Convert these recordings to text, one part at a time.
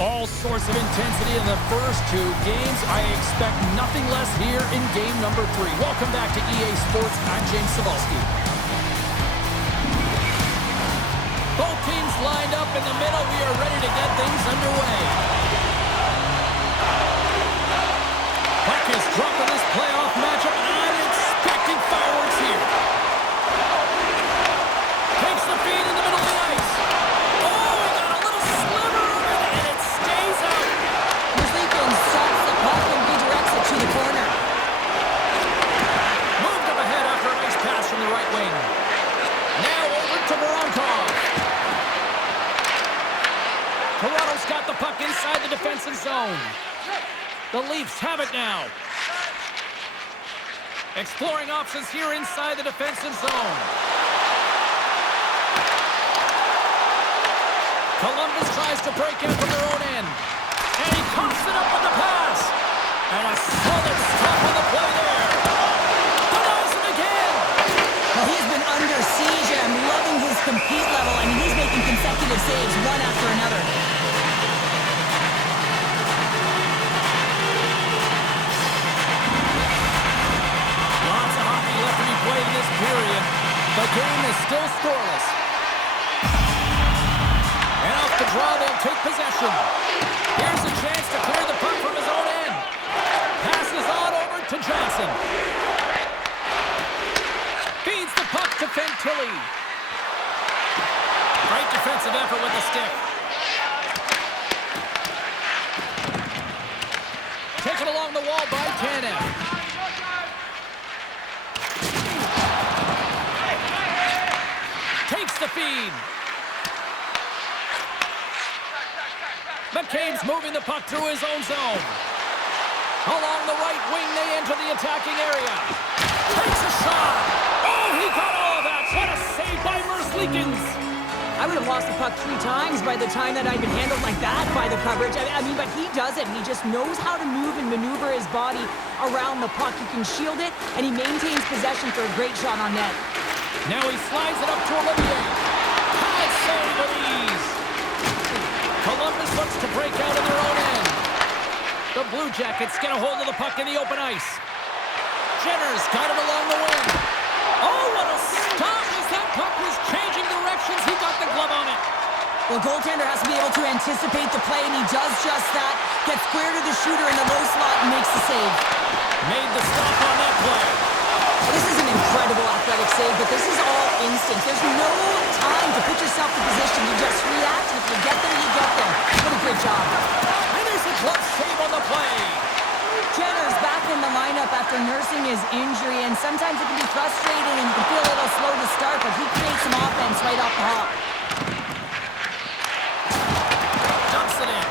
All sorts of intensity in the first two games. I expect nothing less here in game number 3. Welcome back to EA Sports. I'm James Cebulski. Both teams lined up in the middle. We are ready to get things underway. Puck is dropped in this playoff matchup, and I'm expecting fireworks here. Takes the feed in the middle of the ice. Oh, he got a little sliver of it, and it stays out. Mercedes sets the puck and redirects it to the corner. Moved up ahead after a nice pass from the right wing. Now over to Voronkov. Toronto's got the puck inside the defensive zone. The Leafs have it now. Exploring options here inside the defensive zone. Columbus tries to break in from their own end. And he coughs it up with the pass. And a solid stop on the play there. Denies him again. Well, he's been under siege, and I'm loving his compete level. I mean, he's making consecutive saves one after another. Lots of hockey left to be played in this period. The game is still scoreless. And off the draw, they'll take possession. Here's a chance to clear the puck from his own end. Passes on over to Johnson. Feeds the puck to Fantilli. Great defensive effort with the stick. Taken along the wall by Tanev. Takes the feed. McCabe's moving the puck through his own zone. Along the right wing, they enter the attacking area. Takes a shot. Oh, he got all of that. What a save by Merzlikins. I would have lost the puck 3 times by the time that I'd been handled like that by the coverage. I mean, but he does it. He just knows how to move and maneuver his body around the puck. He can shield it, and he maintains possession for a great shot on net. Now he slides it up to Olivier. High save with ease. Columbus looks to break out in their own end. The Blue Jackets get a hold of the puck in the open ice. Jenner's got it along the wing. Oh, what a stop as that puck was changing directions. He got the glove on it. Well, goaltender has to be able to anticipate the play, and he does just that. Gets square to the shooter in the low slot and makes the save. Made the stop on that play. This is an incredible athletic save, but this is all instinct. There's no time to put yourself in position. You just react, and if you get there, you get there. What a great job. And there's a glove save on the play. Jenner's back in the lineup after nursing his injury, and sometimes it can be frustrating and you can feel a little slow to start, but he creates some offense right off the hop. Dumps it in.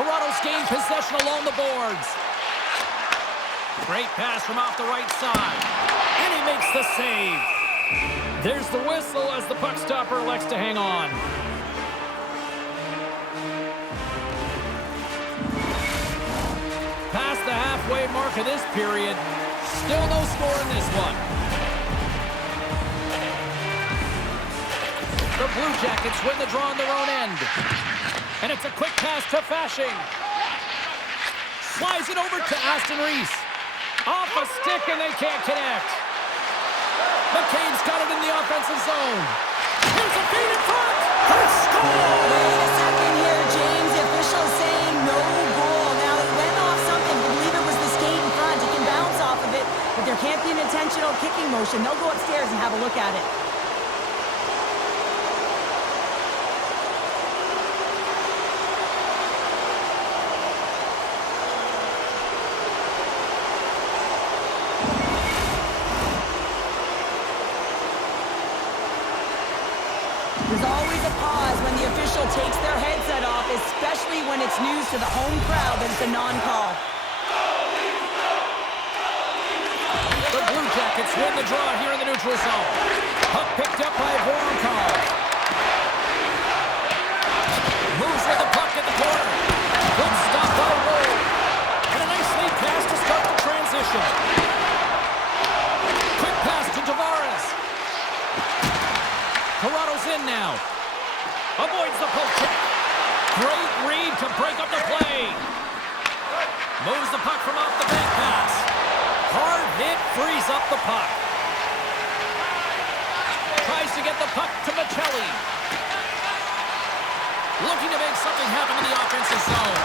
Toronto's gained possession along the boards. Great pass from off the right side. And he makes the save. There's the whistle as the puck stopper elects to hang on. Past the halfway mark of this period. Still no score in this one. The Blue Jackets win the draw on their own end. And it's a quick pass to Fasching. Slides it over to Aston Reese. Off a stick, and they can't connect. McCabe's got it in the offensive zone. Here's a feed in front. They score! Wait a second here, James. The official's saying no goal. Now, it went off something. I believe it was the skate in front. It can bounce off of it, but there can't be an intentional kicking motion. They'll go upstairs and have a look at it. There's always a pause when the official takes their headset off, especially when it's news to the home crowd that it's a non-call. The Blue Jackets win the draw here in the neutral zone. Puck picked up by Voronkov. Moves with the puck at the corner. Good stop by Wood. And a nice lead pass to start the transition. Quick pass to Tavares. Toronto's in now. Avoids the poke check. Great read to break up the play. Moves the puck from off the back pass. Hard hit frees up the puck. Tries to get the puck to Chel. Looking to make something happen in the offensive zone.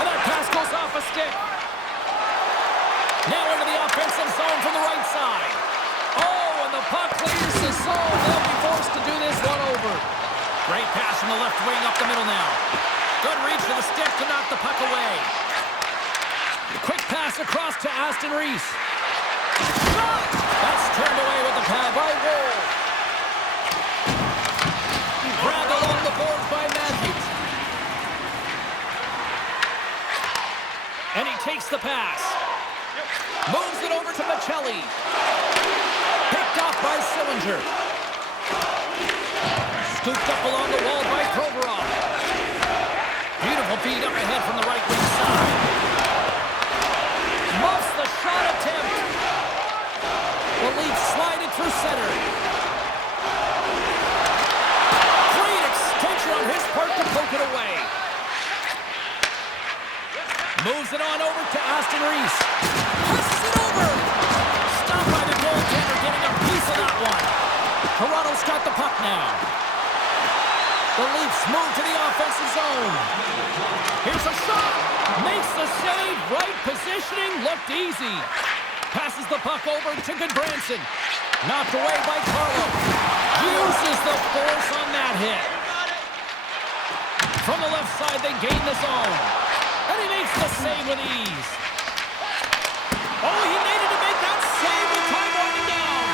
And that pass goes off a stick. Now into the offensive zone from the right side. Oh, and the puck clears the zone. They'll be forced to do this one over. Great pass from the left wing up the middle now. Good reach for the stick to knock the puck away. Quick pass across to Aston Reese. Shot! That's turned away with the pad by Woll. Grabbed along the boards by Matthews. And he takes the pass. Moves it over to Chel. Picked off by Sillinger. Scooped up along the wall by Provorov. Beautiful feed up ahead from the right wing side. Muffs the shot attempt. The Leafs slide it through center. Great extension on his part to poke it away. Moves it on over to Aston Reese. Passes it over. Stopped by the goaltender, getting a piece of that one. Toronto's got the puck now. The Leafs move to the offensive zone. Here's a shot. Makes the save. Right positioning. Looked easy. Passes the puck over to Goodbranson. Knocked away by Carlo. Uses the force on that hit. From the left side, they gain the zone. And he makes the save with ease. Oh, he needed to make that save with time winding down.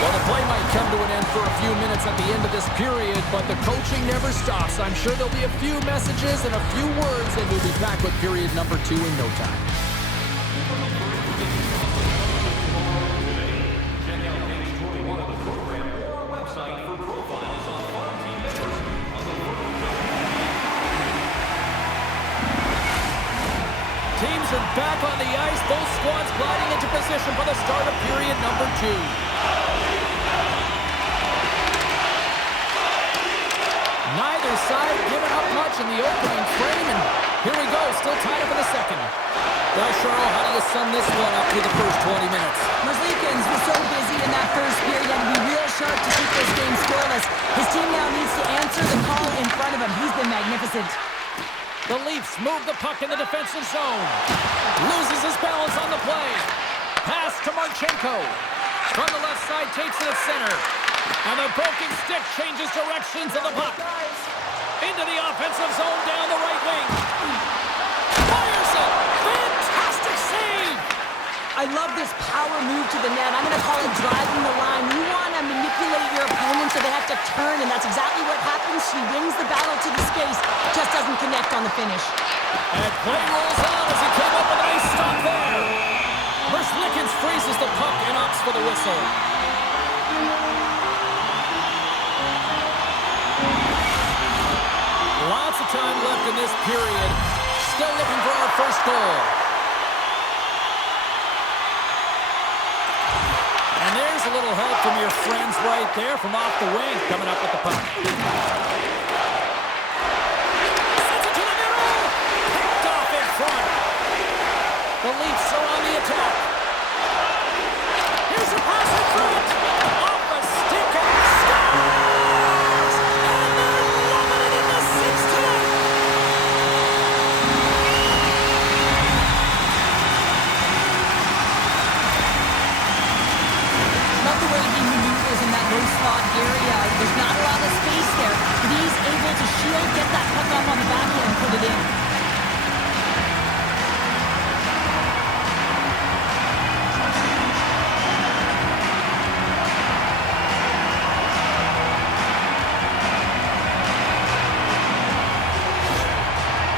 Well, the play might come to an end for a few minutes at the end of this period, but the coaching never stops. I'm sure there'll be a few messages and a few words, and we'll be back with period number 2 in no time. Teams are back on the ice. Both squads gliding into position for the start of period number 2. Neither side giving up much in the opening frame, and here we go, still tied up in the second. Well, Charles, how do you sum this one up through the first 20 minutes? Merzlikins was so busy in that first period, he had to be real sharp to keep this game scoreless. His team now needs to answer the call in front of him. He's been magnificent. The Leafs move the puck in the defensive zone. Loses his balance on the play. Pass to Marchenko. From the left side, takes it at center. And the broken stick changes directions of the puck. Into the offensive zone down the right wing. Fires it. Fantastic save. I love this power move to the net. I'm going to call it driving the line. You want to manipulate your opponent so they have to turn, and that's exactly what happens. She wins the battle to the space, just doesn't connect on the finish. And play rolls on as he came up with a nice stop there. Merzlikins freezes the puck and opts for the whistle. Lots of time left in this period. Still looking for our first goal. And there's a little help from your friends right there from off the wing, coming up with the puck. Sends it to the middle. Picked off in front. The Leafs are on the attack. Here's a pass in front. Off a stick and scores! And they're loving it in the 16th. Love the way he maneuvers in that low slot area. There's not a lot of space there, but he's able to shield, get that puck up on the backhand, and put it in.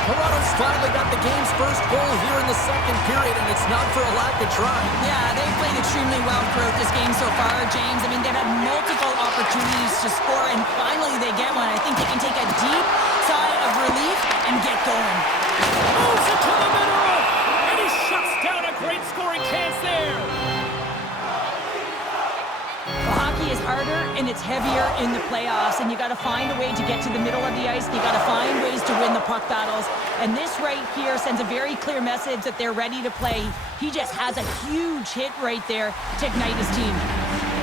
Toronto's finally got the game's first goal here in the second period, and it's not for a lack of trying. Yeah, they've played extremely well throughout this game so far, James. I mean, they've had multiple opportunities to score, and finally they get one. I think they can take a deep sigh of relief and get going. Moves it to the middle, and he shuts down a great scoring chance there. Well, hockey is harder and it's heavier in the playoffs, and you got to find a way to get to the middle of the ice. You got to the puck battles. And this right here sends a very clear message that they're ready to play. He just has a huge hit right there to ignite his team.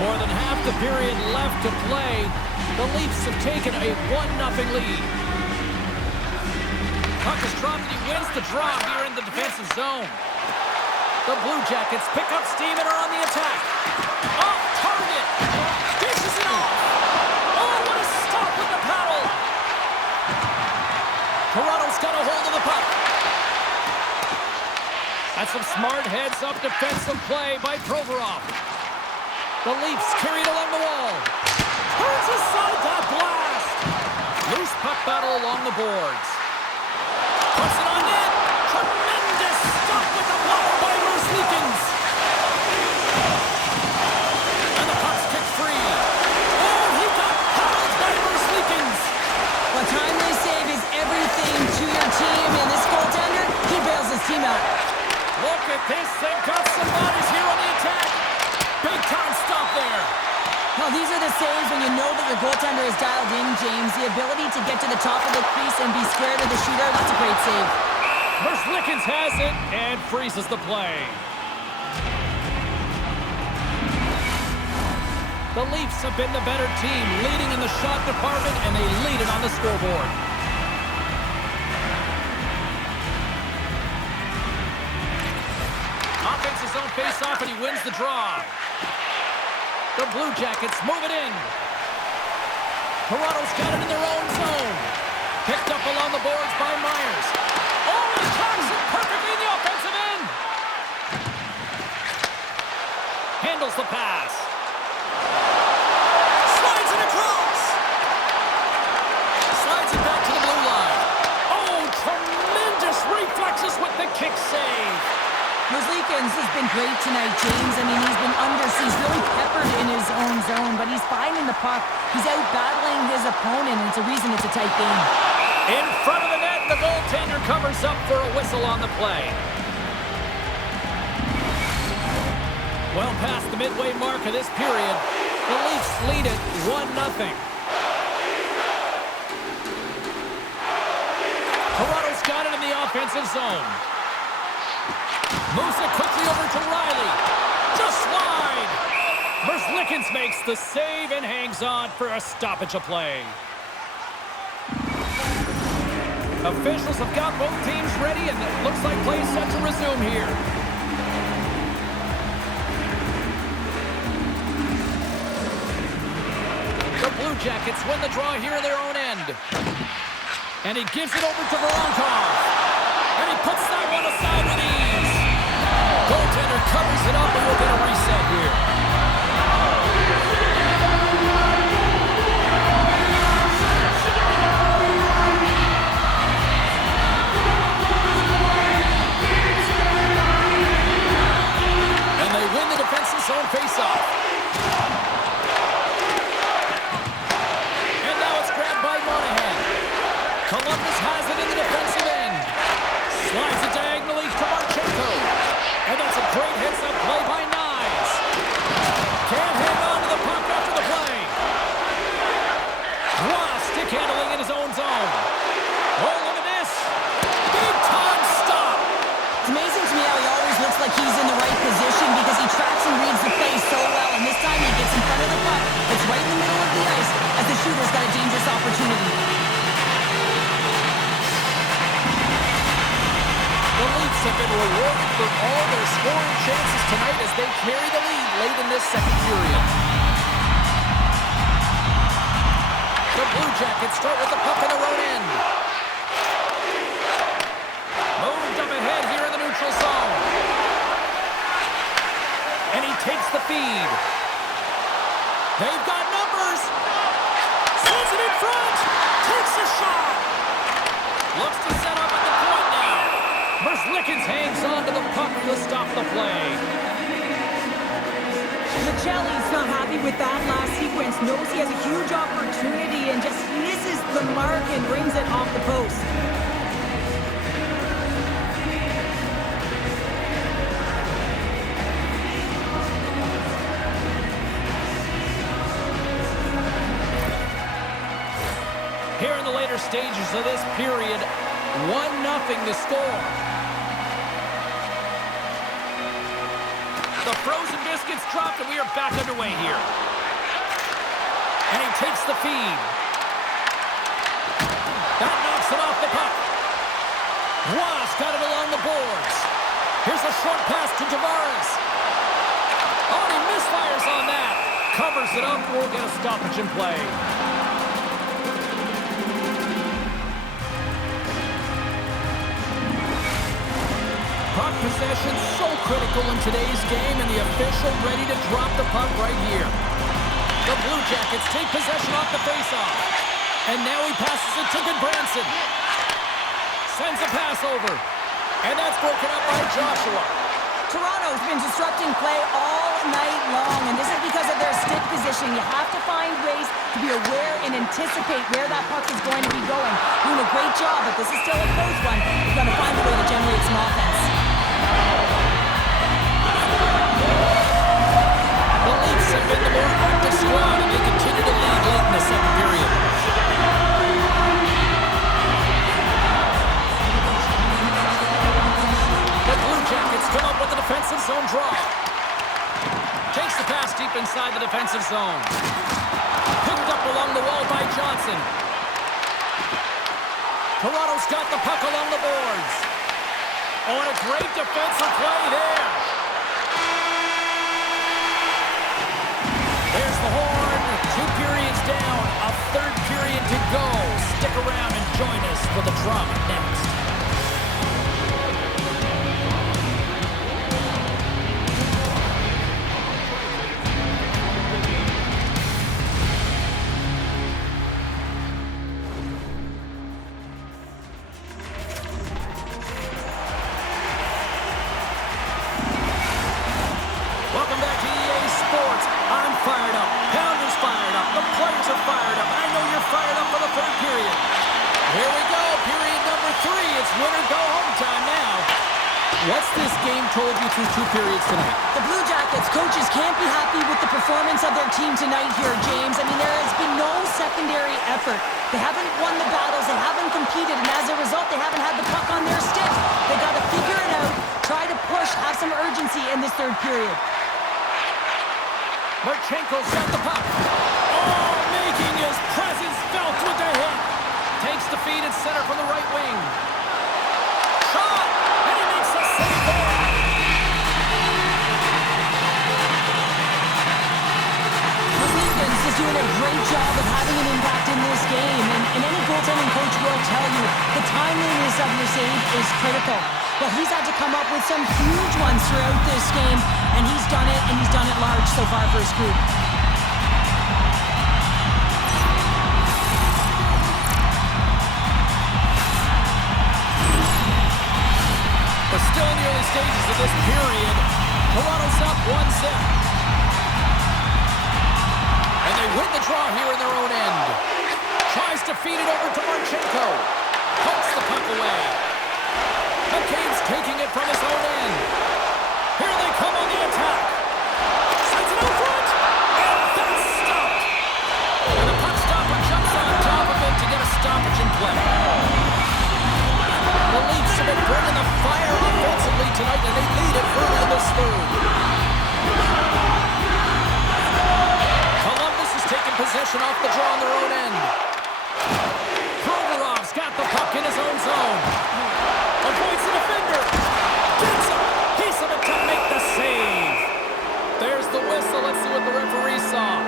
More than half the period left to play. The Leafs have taken a 1-0 lead. Puck is dropped and he wins the draw here in the defensive zone. The Blue Jackets pick up steam and are on the attack. Off target. Dishes it off. Oh, what a stop with the paddle. Toronto's got a hold of the puck. That's some smart heads-up defensive play by Provorov. The Leafs carried along the wall. Turns aside that blast. Loose puck battle along the boards. Puts it on net. Tremendous stop with the block by Merzlikins. And the puck's kicked free. Oh, he got paddled by Merzlikins. A timely save is everything to your team, and this goaltender, he bails his team out. Look at this. They've got some bodies here on the attack. Big time stop there. Well, these are the saves when you know that your goaltender is dialed in, James. The ability to get to the top of the crease and be square to the shooter, that's a great save. Merzlikins has it and freezes the play. The Leafs have been the better team, leading in the shot department, and they lead it on the scoreboard. Offense's own face-off, and he wins the draw. The Blue Jackets move it in. Toronto's got it in their own zone. Picked up along the boards by Myers. Oh, he cocks it perfectly in the offensive end. Handles the pass. Slides it across. Slides it back to the blue line. Oh, tremendous reflexes with the kick save. Merzlikins has been great tonight, James. I mean, he's been he's really peppered in his own zone, but he's finding the puck. He's out battling his opponent, and it's a reason it's a tight game. In front of the net, the goaltender covers up for a whistle on the play. Well past the midway mark of this period, the Leafs lead it 1-0. Toronto's got it in the offensive zone. Moves it quickly over to Riley. Just wide. Merzlikins makes the save and hangs on for a stoppage of play. Officials have got both teams ready, and it looks like play is set to resume here. The Blue Jackets win the draw here in their own end. And he gives it over to Voronkov. And he puts that one aside with ease. Goaltender covers it up, and we'll get a reset here. And they win the defensive zone faceoff. And now it's grabbed by Monahan. Columbus has it in the defensive end. Slides it diagonally to Marchenko. And that's a great heads-up play by Nyes. Can't hang on to the puck after the play. Wow, stick handling in his own zone. Oh, look at this. Big-time stop. It's amazing to me how he always looks like he's in the right position because he tracks and reads the play so well. And this time he gets in front of the puck. It's right in the middle of the ice as the shooter's got a dangerous opportunity. The Leafs have been rewarded for all their scoring chances tonight as they carry the lead late in this second period. The Blue Jackets start with the puck in their own end. Moved up ahead here in the neutral zone. And he takes the feed. They've got numbers. Sends it in front. Takes a shot. Looks to set up at the point now. Merzlikins hangs on to the puck to stop the play. Chel's not happy with that last sequence. Knows he has a huge opportunity and just misses the mark and brings it off the post. Here in the later later stages of this period. 1-0 the score. The frozen biscuits dropped, and we are back underway here. And he takes the feed. That knocks it off the puck. Ross got it along the boards. Here's a short pass to Tavares. Oh, he misfires on that. Covers it up. We'll get a stoppage in play. Puck possession so critical in today's game, and the official ready to drop the puck right here. The Blue Jackets take possession off the faceoff. And now he passes it to Goodbranson. Sends a pass over. And that's broken up by Joshua. Toronto's been disrupting play all night long, and this is because of their stick position. You have to find ways to be aware and anticipate where that puck is going to be going. Doing a great job, but this is still a close one. You've got to find a way to generate some offense. The Leafs have been the more active squad, and they continue to lead late in the second period. The Blue Jackets come up with a defensive zone draw. Takes the pass deep inside the defensive zone. Picked up along the wall by Johnson. Toronto's got the puck along the boards. Oh, and a great defensive play there. There's the horn. 2 periods down. A third period to go. Stick around and join us for the drama next. Welcome back to EA Sports. I'm fired up. Pounder's fired up. The players are fired up. I know you're fired up for the third period. Here we go. Period number 3. It's win or go home time now. What's this game told you through 2 periods tonight? The Blue Jackets coaches can't be happy with the performance of their team tonight here, James. I mean, there has been no secondary effort. They haven't won the battles. They haven't competed. And as a result, they haven't had the puck on their stick. They got to figure it out, try to push, have some urgency in this third period. Marchenko's got the puck. Oh, making his presence felt with the hit. Takes the feed at center from the right wing. Shot! And he makes a save there. The defense is doing a great job of having an impact in this game. And any goaltending coach will tell you the timeliness of your save is critical. Well, he's had to come up with some huge ones throughout this game, and he's done it, and he's done it large so far for his group. We're still in the early stages of this period. Toronto's up 1-0. And they win the draw here in their own end. Tries to feed it over to Marchenko. Pokes the puck away. McCabe's taking it from his own end. Here they come on the attack. Sends it out front. And that's stopped. And the puck stopper jumps on top of it to get a stoppage in play. The Leafs have been bringing the fire offensively tonight, and they lead it early in this third. Columbus is taking possession off the draw on their own end. Provorov's got the puck in his own zone. Avoids the defender. Gets a piece of it to make the save. There's the whistle. Let's see what the referee saw.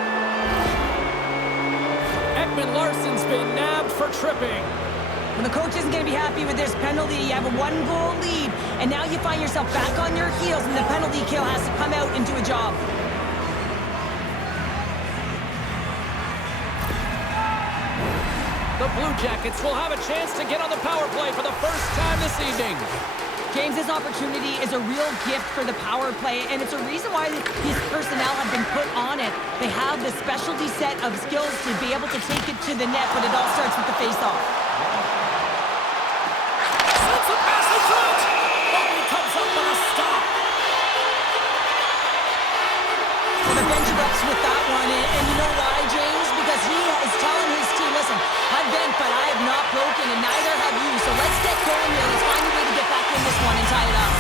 Ekman Larsson's been nabbed for tripping. When the coach isn't going to be happy with this penalty, you have a 1-goal lead, and now you find yourself back on your heels, and the penalty kill has to come out and do a job. The Blue Jackets will have a chance to get on the power play for the first time this evening. James, this opportunity is a real gift for the power play, and it's a reason why these personnel have been put on it. They have the specialty set of skills to be able to take it to the net, but it all starts with the face-off. Sends a pass in front. Oh, he comes up with a stop. Well, the bench reps with that one, and you know why, James? Because he is telling his team, listen, I've been but I have not broken, and neither have you. So let's get going here. Let's find a way to get back in this one and tie it up.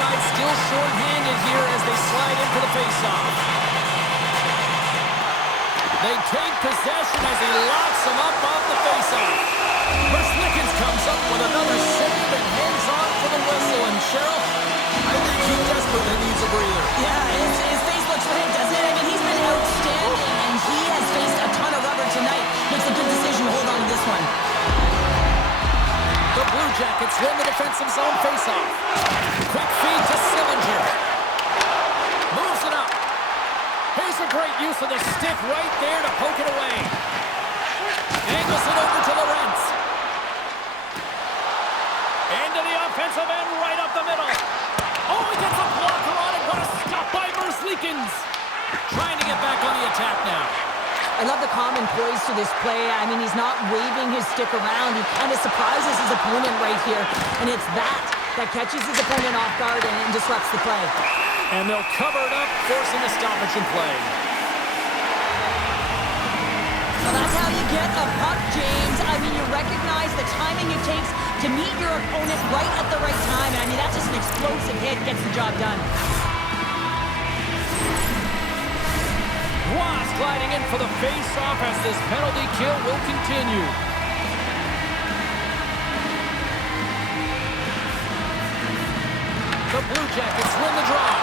Side still short-handed here as they slide in for the face-off. They take possession as he locks them up off the face-off. Verslickens comes up with another save and hangs on for the whistle. And Cheryl, I think he desperately needs a breather. Yeah, his face looks red, doesn't it? I mean, he's been outstanding, and he has faced a ton of rubber tonight. Makes a good decision to hold on to this one. The Blue Jackets win the defensive zone face-off. Quick feed to Sillinger. Moves it up. Here's a great use of the stick right there to poke it away. Angles it over to Lorentz. Into the offensive end, right up the middle. Oh, he gets a blocker on it. What a stop by Verslickens. Trying to get back on the attack now. I love the calm and poise to this play. I mean, he's not waving his stick around. He kind of surprises his opponent right here. And it's that catches his opponent off guard and disrupts the play. And they'll cover it up, forcing a stoppage in play. Well, that's how you get a puck, James. I mean, you recognize the timing it takes to meet your opponent right at the right time. And I mean, that's just an explosive hit, gets the job done. Ross gliding in for the face-off as this penalty kill will continue. The Blue Jackets win the draw.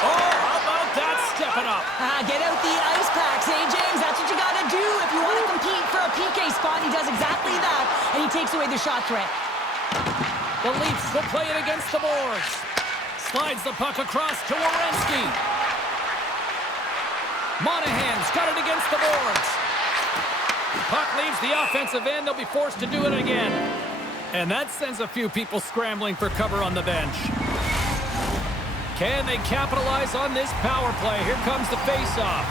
Oh, how about that stepping up? Get out the ice packs, hey, James? That's what you got to do if you want to compete for a PK spot. He does exactly that, and he takes away the shot threat. The Leafs will play it against the boards. Slides the puck across to Werenski. Monahan's got it against the boards. Puck leaves the offensive end. They'll be forced to do it again. And that sends a few people scrambling for cover on the bench. Can they capitalize on this power play? Here comes the face-off.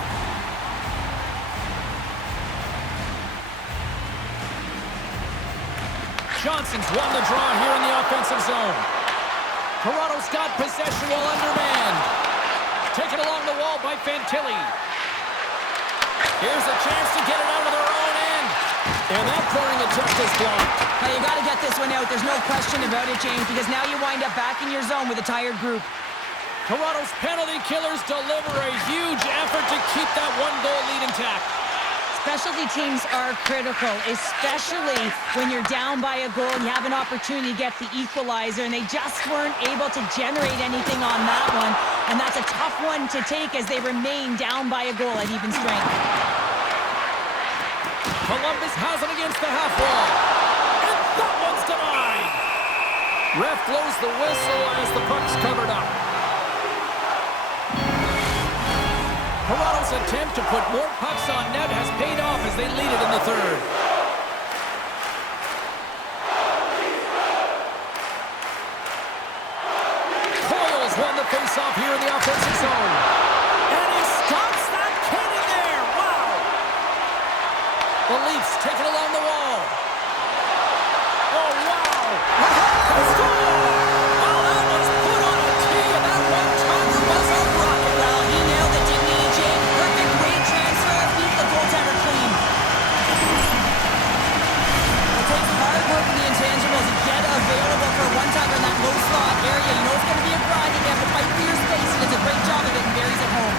Johnson's won the draw here in the offensive zone. Toronto's got possession while undermanned. Taken along the wall by Fantilli. Here's a chance to get it out of their own end. And that cornering attempt is blocked. Now you got to get this one out. There's no question about it, James, because now you wind up back in your zone with a tired group. Toronto's penalty killers deliver a huge effort to keep that one-goal lead intact. Specialty teams are critical, especially when you're down by a goal and you have an opportunity to get the equalizer, and they just weren't able to generate anything on that one. And that's a tough one to take as they remain down by a goal at even strength. Columbus has it against the half wall. And that one's denied. Ref blows the whistle as the puck's covered up. Toronto's attempt to put more pucks on net has paid off as they lead it in the third. Coyle's won the faceoff here in the offensive zone. And he stops that cannon there. Wow. The Leafs take it along the wall. Oh, wow. Score! Well, that was put on a tee, and that one-timer was a rocket. Well, he nailed it, didn't he, Jake? Perfect, great transfer, beat the goaltender clean. It takes hard work in the intangibles to get available for a one-timer in that low slot area. You know it's going to be a grind, and you have to fight for your space, and it's a great job of it, and Barry's at home.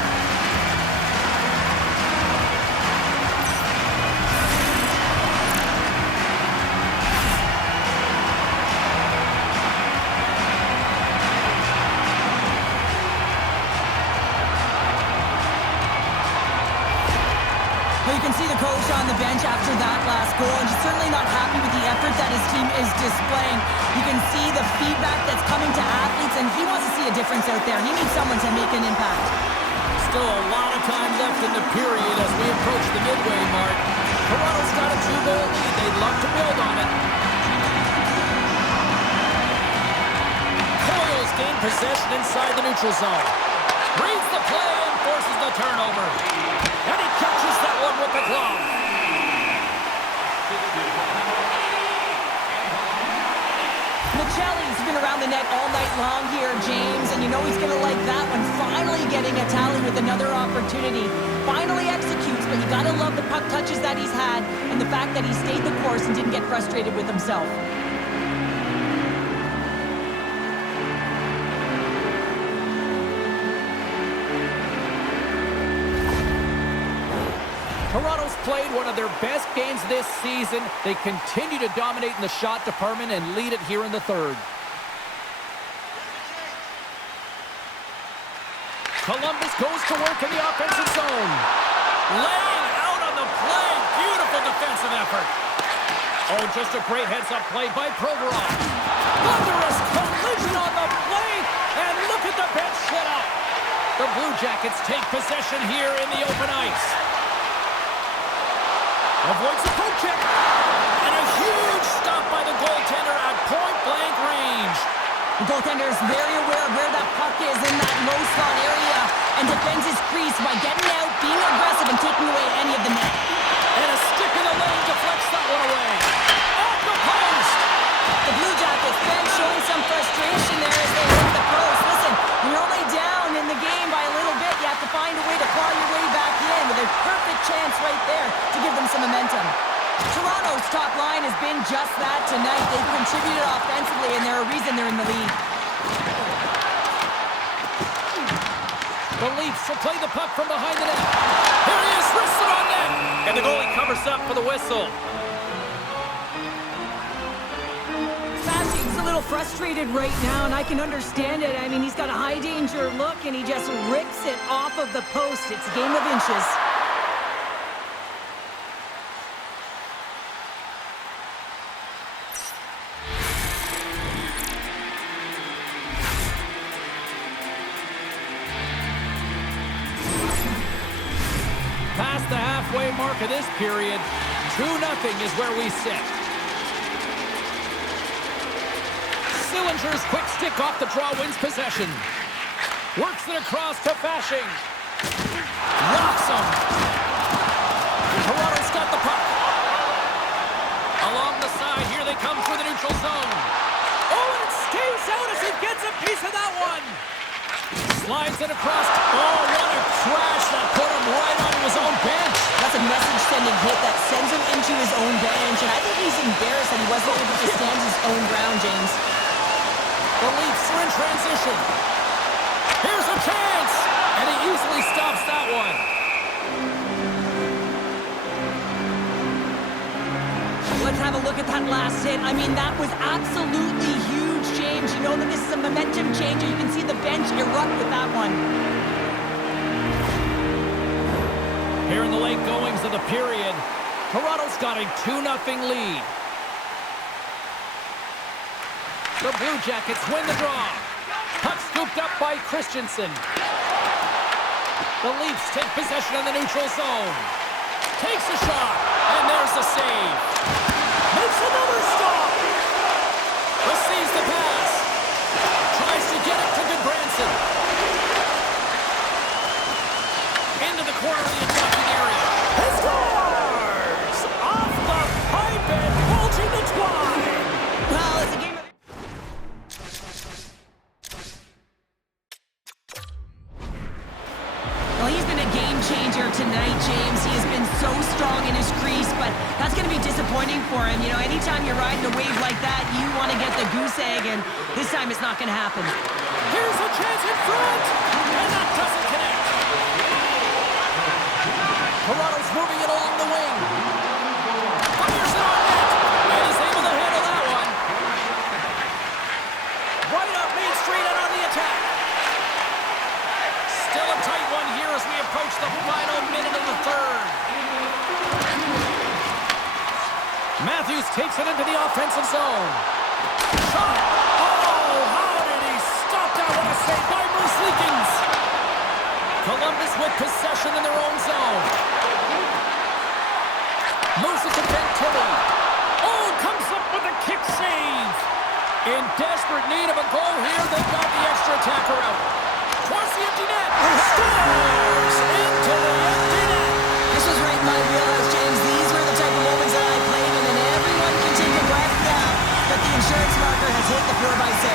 Well, you can see the coach on the bench after that last goal, and he's certainly not happy with the effort that his team is displaying. You can see the feedback that's coming to athletes, and he wants to see a difference out there. He needs someone to make an impact. Still a lot of time left in the period as we approach the midway mark. Toronto's got a 2-goal lead. They'd love to build on it. Coyle's gained possession inside the neutral zone. Reads the play and forces the turnover. And he catches that one with the glove. Michelli's been around the net all night long here, James, and you know he's going to like that one. Finally getting a tally with another opportunity. Finally executes, but you got to love the puck touches that he's had and the fact that he stayed the course and didn't get frustrated with himself. Toronto's played one of their best games this season. They continue to dominate in the shot department and lead it here in the third. Columbus goes to work in the offensive zone. Laying out on the play. Beautiful defensive effort. Oh, just a great heads-up play by Provorov. Thunderous collision on the play. And look at the bench set up. The Blue Jackets take possession here in the open ice. Avoids the poke check. And a huge stop by the goaltender at point-blank range. The goaltender is very aware of where that puck is in that low slot area and defends his crease by getting out, being aggressive, and taking away any of the net. And a stick in the lane deflects that one away. Off the post! The Blue Jackets then showing some frustration there as they hit the post. Listen, when you're only down in the game by a little bit, you have to find a way to claw your way back in with a perfect chance right there to give them some momentum. Toronto's top line has been just that tonight. They've contributed offensively, and they're a reason they're in the lead. The Leafs will play the puck from behind the net. Here he is, wristed on net. And the goalie covers up for the whistle. He's a little frustrated right now, and I can understand it. I mean, he's got a high-danger look, and he just rips it off of the post. It's a game of inches. Past the halfway mark of this period, 2-0 is where we sit. Sillinger's quick stick off the draw wins possession. Works it across to Fashing. Rocks him. Toronto's got the puck. Along the side, here they come through the neutral zone. Oh, and it stays out as he gets a piece of that one. Slides it across. Oh, what a crash that put him right onto his own bench. That's a message-sending hit that sends him into his own bench, and I think he's embarrassed that he wasn't able to stand his own ground, James. The Leafs are in transition. Here's a chance! And he easily stops that one. Let's have a look at that last hit. I mean, that was absolutely huge, James. You know that this is a momentum changer. You can see the bench erupt with that one. Here in the late goings of the period, Toronto's got a 2-0 lead. The Blue Jackets win the draw. Puck scooped up by Christensen. The Leafs take possession in the neutral zone. Takes a shot, and there's the save. Makes another stop. Receives the pass. Tries to get it to Goodbranson. Into the corner of the attacking area. He scores! Off the pipe and bulging the twine. Well, it's a game of... Well, he's been a game changer tonight, James. He has been so strong in his crease, but that's going to be disappointing for him. You know, anytime you're riding a wave like that, you want to get the goose egg, and this time it's not going to happen. Here's a chance in front, and that doesn't connect. Toronto's moving it along the wing. Fires it on net, and is able to handle that one. Right up Main Street and on the attack. Still a tight one here as we approach the final minute of the third. Matthews takes it into the offensive zone. Shot! Oh, how did he stop that? What a save by Bruce Leakins. Columbus with possession in their own zone. Moves it to Bentilli. Oh, comes up with a kick save. In desperate need of a goal here, they've got the extra attacker out. Towards the empty net. Scores into the empty net. This was right in my wheelhouse, James. These were the type of moments that I played in, and everyone can take a breath now that the insurance marker has hit the 4x6.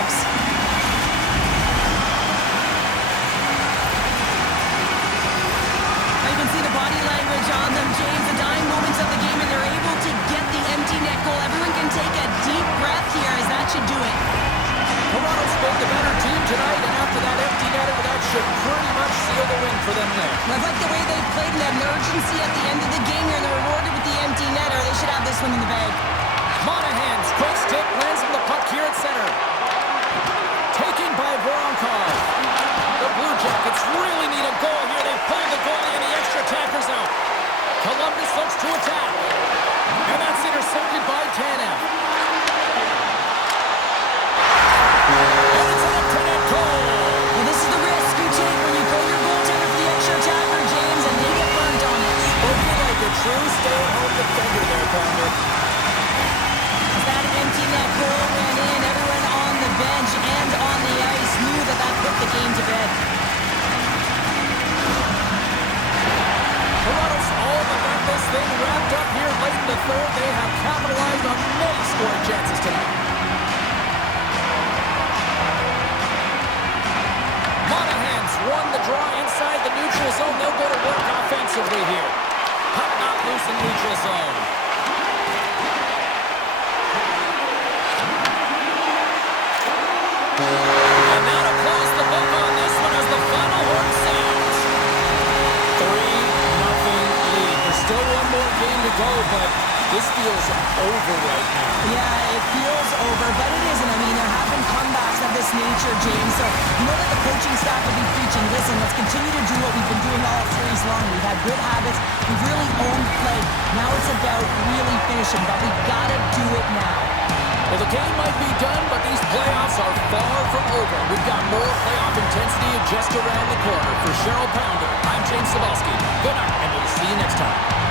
one in the bag. Monahan's quick stick lands on the puck here at center. Taken by Voronkov. The Blue Jackets really need a goal here. They pull the goalie and the extra attackers out. Columbus looks to attack. And that's intercepted by Tanev. And it's an up-to-net goal. Well, this is the risk you take when you throw your goaltender for the extra attacker, James, and they get burnt on it. Looking like a true stay-at-home defender there, Pounder. As that empty net goal went in, everyone on the bench and on the ice knew that that put the game to bed. Toronto's all but got this thing wrapped up here late in the third. They have capitalized on many scoring chances tonight. Monahan's won the draw inside the neutral zone. They'll go to work offensively here. Puck not loose in neutral zone. And now to close the book on this one as the final horn sounds. 3-0 lead. There's still one more game to go, but this feels over right now. Yeah, it feels over, but it isn't. I mean, there have been comebacks of this nature, James, so you know that the coaching staff will be preaching, listen, let's continue to do what we've been doing all series long. We've had good habits. We've really owned play. Now it's about really finishing, but we've got to do it now. Well, the game might be done, but these playoffs are far from over. We've got more playoff intensity just around the corner. For Cheryl Pounder, I'm James Cebulski. Good night, and we'll see you next time.